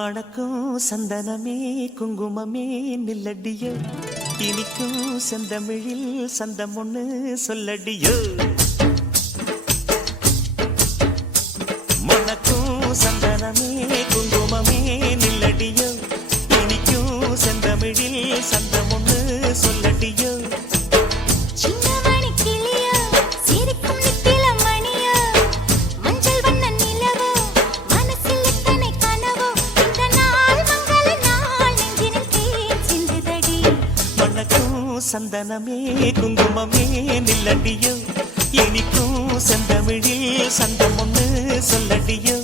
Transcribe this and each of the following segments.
மணக்கும் சந்தனமே குங்குமமே நில்லடியோ, இனிக்கும் செந்தமிழில் சந்தம் ஒண்ணு சொல்லடியோ. மணக்கும் சந்தனமே குங்குமமே நில்லடியோ, இனிக்கும் செந்தமிழில் சந்தம் ஒண்ணு சொல்லடியோ. சந்தனமே குங்குமமே நில்லடியோ, இனிக்கும் செந்தமிழில் சந்தம் ஒண்ணு சொல்லடியோ.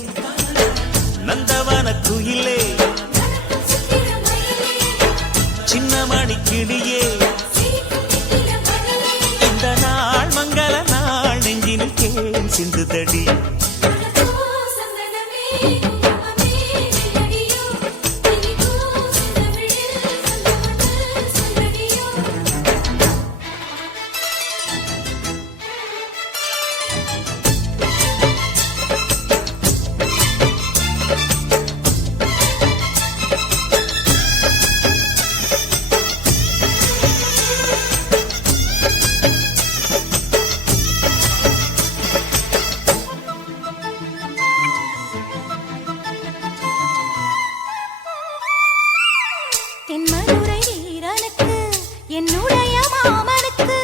நந்தவன குயிலே சின்னமணி கிளியே, இந்த நாள் மங்கள நாள் நெஞ்சினில் தேன் சிந்துதடி. தென்மதுரை வீரனுக்கு என்னுடைய மாமனுக்கு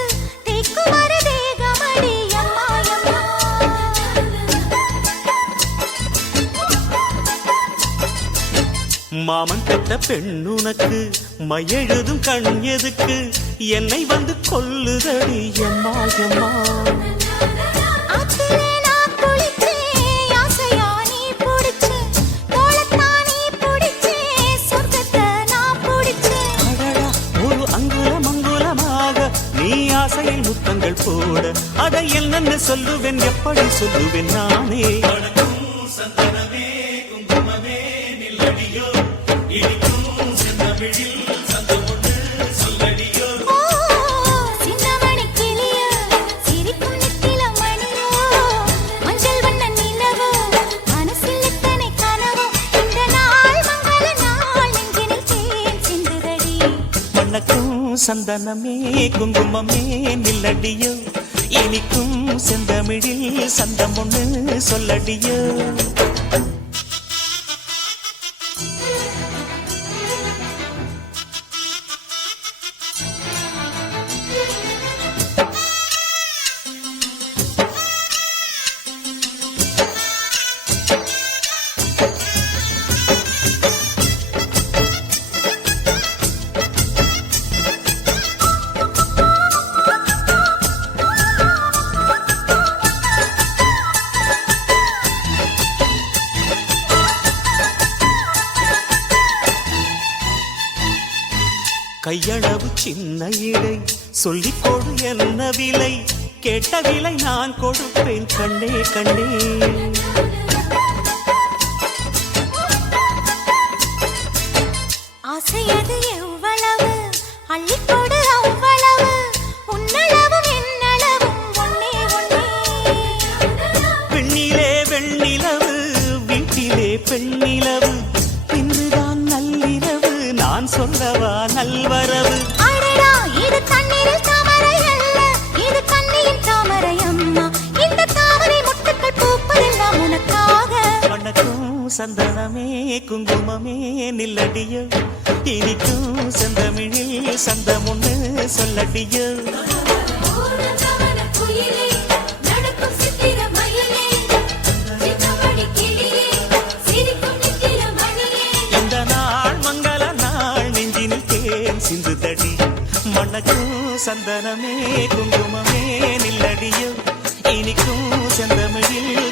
தேக்குமர தேகமடி அம்மா அம்மா. மாமன் பெற்ற பெண்ணுனக்கு மையெழுதும் கண் எதுக்கு, என்னை வந்து கொல்லுதடி அம்மா அம்மா. ஆசையில் முத்தங்கள் போட அதை என்னென்ன சொல்லுவேன், எப்படி சொல்லுவேன் நானே. சந்தனமே குங்குமமே நில்லடியோ, இனிக்கும் செந்தமிழில் சந்தம் ஒண்ணு சொல்லடியோ. சின்னமணி கிளியோ சிரிக்கும் நெத்தில மணியோ, மஞ்சள் வண்ண நிலவோ மனசில் எத்தனை கனவோ, இந்த நாள் மங்கள நாள் நெஞ்சினில் தேன் சிந்துதடி. மணக்கும் சந்தனமே குங்குமமே நில்லடியோ, இனிக்கும் செந்தமிழில் சந்தம் ஒண்ணு சொல்லடியோ. கையளவு சின்ன இடை சொல்லிக் கொடு என்ன விலை, கேட்ட விலை நான் கொடுப்பேன் கண்ணே கண்ணே. ஆசையது எவ்வளவு அள்ளிக்கொடு அவ்வளவு, உன்னளவும் என்னளவும் ஒன்னே ஒன்னே. பெண்ணிலே வெண்ணிலவு வீட்டிலே பெண்ணிலவு, இன்றுதான் நள்ளிரவு நான் சொல்லவா நல்வரவு. அடடா இது தண்ணீரில் தாமரை அல்ல, இது கண்ணியின் தாமரை அம்மா. இந்த தாமரை முட்டுக்கள் பூப்பதெல்லாம் உனக்காக. மணக்கும் சந்தனமே குங்குமமே நில்லடியோ, இனிக்கும் செந்தமிழில் சந்தம் ஒண்ணு சொல்லடியோ. இந்த நாள் மங்கள நாள் நெஞ்சினில் தேன் சிந்துதடி. மணக்கும் சந்தனமே குங்குமமே நில்லடியோ, இனிக்கும் செந்தமிழில்